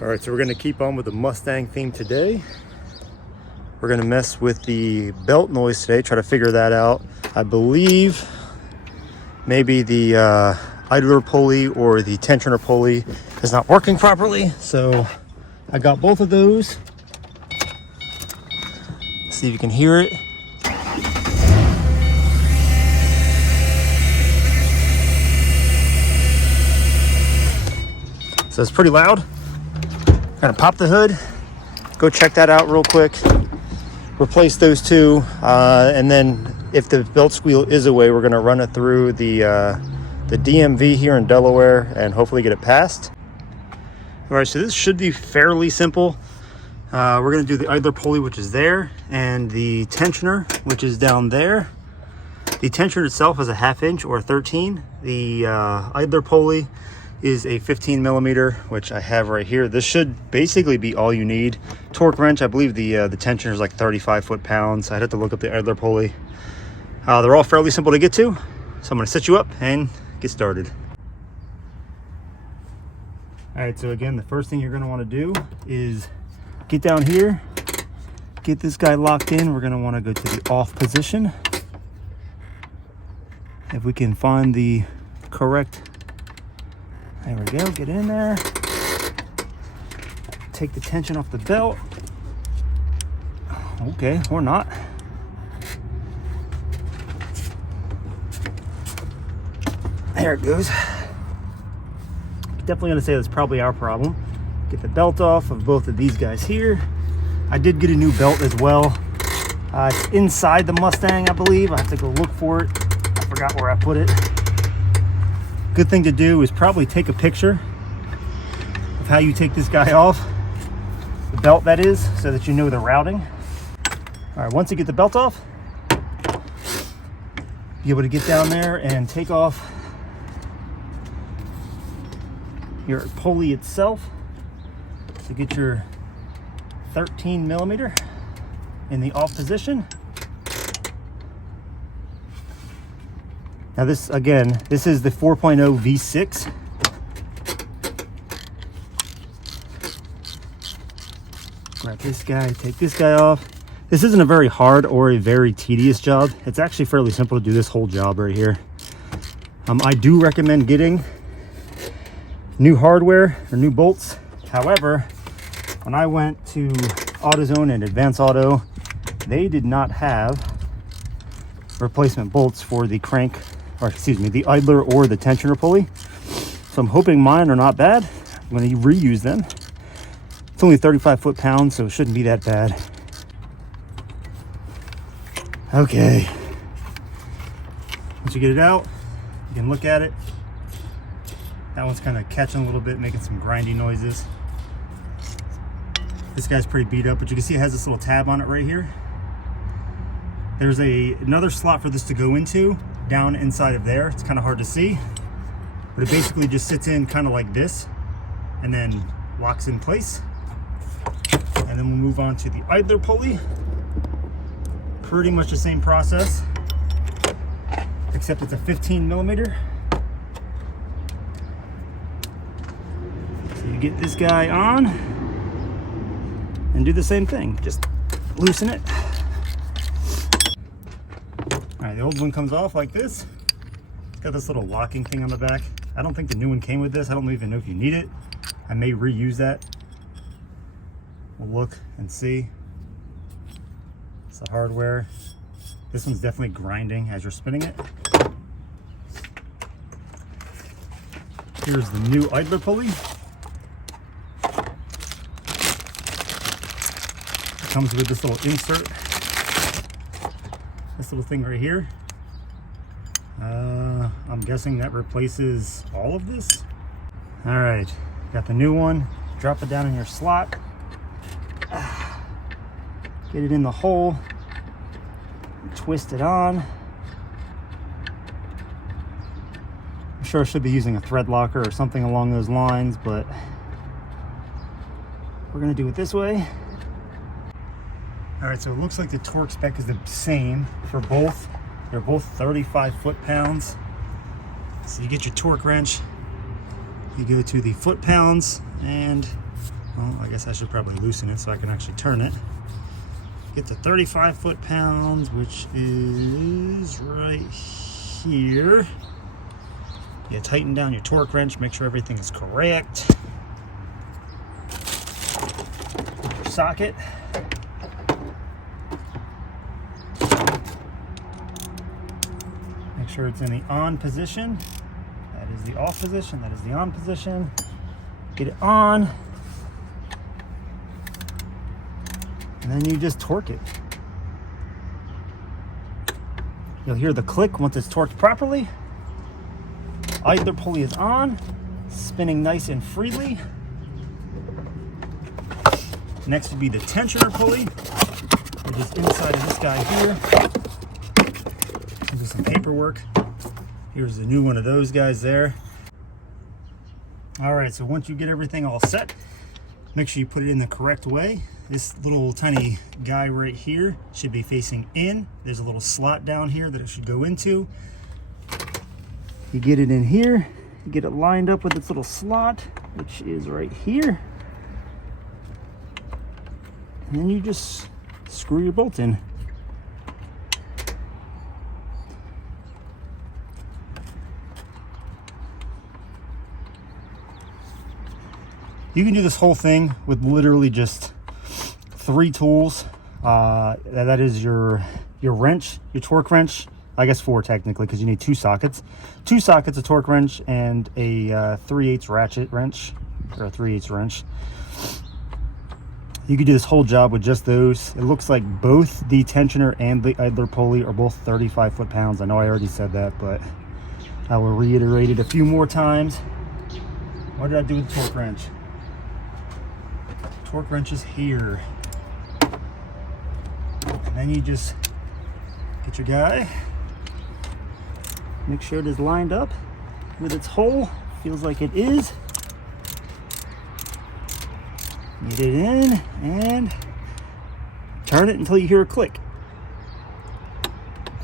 All right, so we're gonna keep on with the Mustang theme today. We're gonna mess with the belt noise today, try to figure that out. I believe maybe the idler pulley or the tensioner pulley is not working properly. So I got both of those. See if you can hear it. So it's pretty loud. Gonna pop the hood, go check that out real quick, replace those two, and then if the belt squeal is away, we're gonna run it through the DMV here in Delaware and hopefully get it passed. All right, so this should be fairly simple. We're gonna do the idler pulley, which is there, and the tensioner, which is down there. The tensioner itself is a 1/2 inch or 13. The idler pulley is a 15 millimeter, which I have right here. This should basically be all you need. Torque wrench, I believe the tensioner is like 35 foot-pounds. I'd have to look up the idler pulley. They're all fairly simple to get to, so I'm gonna set you up and get started. All right, so again, the first thing you're gonna wanna do is get down here, get this guy locked in. We're gonna wanna go to the off position. If we can find the correct, there we go, get in there. Take the tension off the belt. Okay, or not. There it goes. Definitely gonna say that's probably our problem. Get the belt off of both of these guys here. I did get a new belt as well. It's inside the Mustang, I believe. I have to go look for it. I forgot where I put it. Good thing to do is probably take a picture of how you take this guy off, the belt that is, so that you know the routing. All right, once you get the belt off, be able to get down there and take off your pulley itself to get your 13 millimeter in the off position. Now this, again, this is the 4.0 V6. Grab this guy, take this guy off. This isn't a very hard or a very tedious job. It's actually fairly simple to do this whole job right here. I do recommend getting new hardware or new bolts. However, when I went to AutoZone and Advance Auto, they did not have replacement bolts for the crank, or excuse me, the idler or the tensioner pulley. So I'm hoping mine are not bad. I'm going to reuse them. It's only 35 foot-pounds, so it shouldn't be that bad. Okay. Once you get it out, you can look at it. That one's kind of catching a little bit, making some grindy noises. This guy's pretty beat up, but you can see it has this little tab on it right here. There's another slot for this to go into down inside of there. It's kind of hard to see, but it basically just sits in kind of like this and then locks in place. And then we'll move on to the idler pulley. Pretty much the same process, except it's a 15 millimeter. So you get this guy on and do the same thing. Just loosen it. All right, the old one comes off like this. It's got this little locking thing on the back. I don't think the new one came with this. I don't even know if you need it. I may reuse that. We'll look and see. It's the hardware. This one's definitely grinding as you're spinning it. Here's the new idler pulley. It comes with this little insert. This little thing right here. I'm guessing that replaces all of this. All right, got the new one. Drop it down in your slot. Get it in the hole. Twist it on. I'm sure I should be using a thread locker or something along those lines, but we're gonna do it this way. All right, so it looks like the torque spec is the same for both. They're both 35 foot-pounds. So you get your torque wrench, you go to the foot-pounds, and Well, I guess I should probably loosen it so I can actually turn it. Get to 35 foot-pounds, which is right here. You tighten down your torque wrench, make sure everything is correct. Your socket. Make sure it's in the on position. That is the off position, that is the on position. Get it on. And then you just torque it. You'll hear the click once it's torqued properly. Idler pulley is on, spinning nice and freely. Next would be the tensioner pulley, which is inside of this guy here. Do some paperwork. Here's the new one of those guys there. All right, so once you get everything all set, make sure you put it in the correct way. This little tiny guy right here should be facing in. There's a little slot down here that it should go into. You get it in here, you get it lined up with its little slot, which is right here. And then you just screw your bolt in. You can do this whole thing with literally just 3 tools. That is your wrench, your torque wrench. I guess 4 technically, because you need 2 sockets. 2 sockets, a torque wrench, and a 3/8 ratchet wrench, or a 3/8 wrench. You could do this whole job with just those. It looks like both the tensioner and the idler pulley are both 35 foot-pounds. I know I already said that, but I will reiterate it a few more times. What did I do with the torque wrench? Torque wrench is here. And then you just get your guy. Make sure it is lined up with its hole. Feels like it is. Get it in and turn it until you hear a click.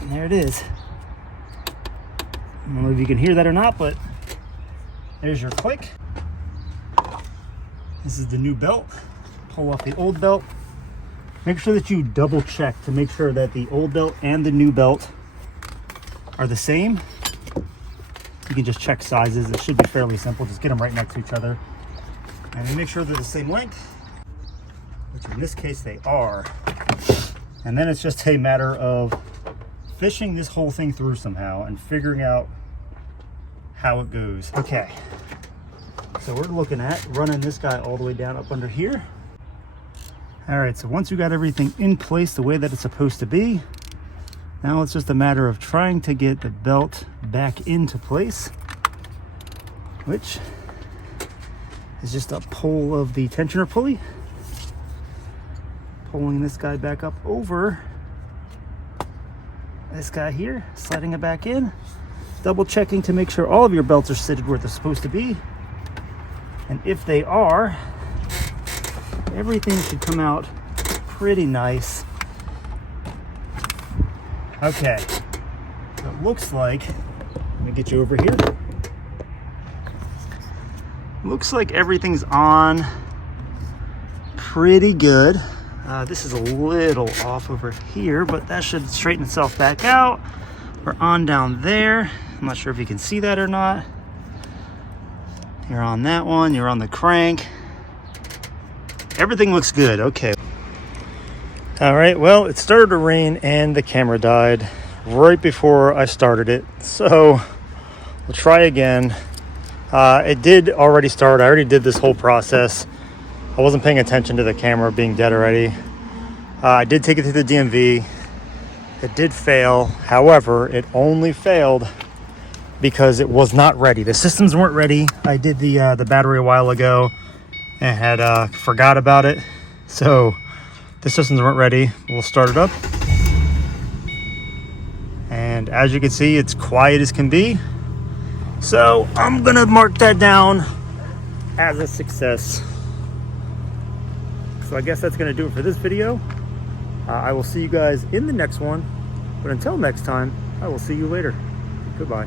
And there it is. I don't know if you can hear that or not, but there's your click. This is the new belt. Pull off the old belt. Make sure that you double check to make sure that the old belt and the new belt are the same. You can just check sizes. It should be fairly simple. Just get them right next to each other. And then make sure they're the same length, which in this case they are. And then it's just a matter of fishing this whole thing through somehow and figuring out how it goes. Okay, so we're looking at running this guy all the way down up under here. All right, so once you got everything in place the way that it's supposed to be, now it's just a matter of trying to get the belt back into place, which is just a pull of the tensioner pulley, pulling this guy back up over this guy here, sliding it back in, double checking to make sure all of your belts are fitted where they're supposed to be. And if they are, everything should come out pretty nice. Okay, so it looks like, let me get you over here. Looks like everything's on pretty good. This is a little off over here, but that should straighten itself back out. We're on down there. I'm not sure if you can see that or not. You're on that one, you're on the crank. Everything looks good, okay. All right, well, it started to rain and the camera died right before I started it. So we'll try again. It did already start. I already did this whole process. I wasn't paying attention to the camera being dead already. I did take it through the DMV. It did fail. However, it only failed because it was not ready. The systems weren't ready. I did the battery a while ago and had forgot about it. So the systems weren't ready. We'll start it up. And as you can see, it's quiet as can be. So I'm gonna mark that down as a success. So I guess that's gonna do it for this video. I will see you guys in the next one. But until next time, I will see you later. Goodbye.